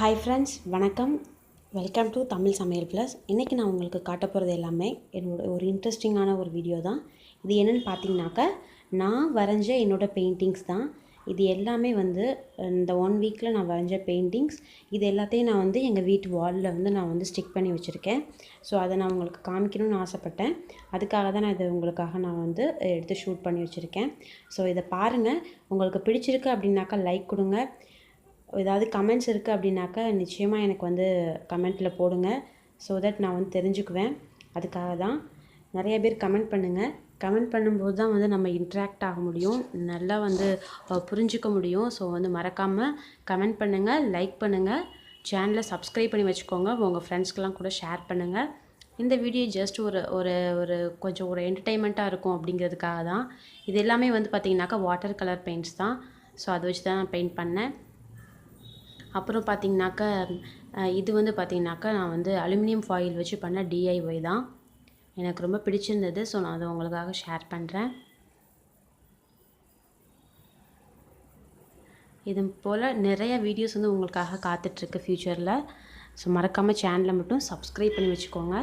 Hi friends, வணக்கம். Welcome to Tamil சமையல் plus. இன்றைக்கி நான் உங்களுக்கு காட்ட போகிறது எல்லாமே ஒரு இன்ட்ரெஸ்டிங்கான ஒரு வீடியோ தான். இது என்னென்னு பார்த்தீங்கன்னாக்கா, நான் வரைஞ்ச என்னோடய பெயிண்டிங்ஸ் தான். இது எல்லாமே இந்த 1 வீக்கில் நான் வரைஞ்ச பெயிண்டிங்ஸ். இது எல்லாத்தையும் நான் எங்கள் வீட்டு வாலில் நான் ஸ்டிக் பண்ணி வச்சுருக்கேன். ஸோ அதை நான் உங்களுக்கு காமிக்கணும்னு ஆசைப்பட்டேன். அதுக்காக தான் நான் இதை உங்களுக்காக நான் எடுத்து ஷூட் பண்ணி வச்சுருக்கேன். ஸோ இதை பாருங்கள். உங்களுக்கு பிடிச்சிருக்கு அப்படின்னாக்கா லைக் கொடுங்க. ஏதாவது கமெண்ட்ஸ் இருக்குது அப்படின்னாக்கா நிச்சயமாக எனக்கு கமெண்ட்டில் போடுங்க. ஸோ தட் நான் தெரிஞ்சுக்குவேன். அதுக்காக தான் நிறைய பேர் கமெண்ட் பண்ணுங்கள். கமெண்ட் பண்ணும்போது தான் நம்ம இன்ட்ராக்ட் ஆக முடியும், நல்லா புரிஞ்சிக்க முடியும். ஸோ மறக்காமல் கமெண்ட் பண்ணுங்கள், லைக் பண்ணுங்கள், சேனலை சப்ஸ்கிரைப் பண்ணி வச்சுக்கோங்க. உங்கள் ஃப்ரெண்ட்ஸ்க்கெலாம் கூட ஷேர் பண்ணுங்கள். இந்த வீடியோ ஜஸ்ட் ஒரு ஒரு ஒரு கொஞ்சம் ஒரு என்டர்டெயின்மெண்ட்டாக இருக்கும் அப்படிங்கிறதுக்காக தான். இது எல்லாமே பார்த்திங்கனாக்கா வாட்டர் கலர் பெயிண்ட்ஸ் தான். ஸோ அதை வச்சு தான் நான் பெயிண்ட் பண்ணேன். அப்புறம் பார்த்திங்கனாக்கா இது பார்த்திங்கனாக்கா நான் அலுமினியம் ஃபாயில் வச்சு பண்ண டிஐஒய் தான். எனக்கு ரொம்ப பிடிச்சிருந்தது. ஸோ நான் அதை உங்களுக்காக ஷேர் பண்ணுறேன். இது போல் நிறைய வீடியோஸ் உங்களுக்காக காத்துட்ருக்கு ஃப்யூச்சரில். ஸோ மறக்காமல் சேனலை மட்டும் சப்ஸ்கிரைப் பண்ணி வச்சுக்கோங்க.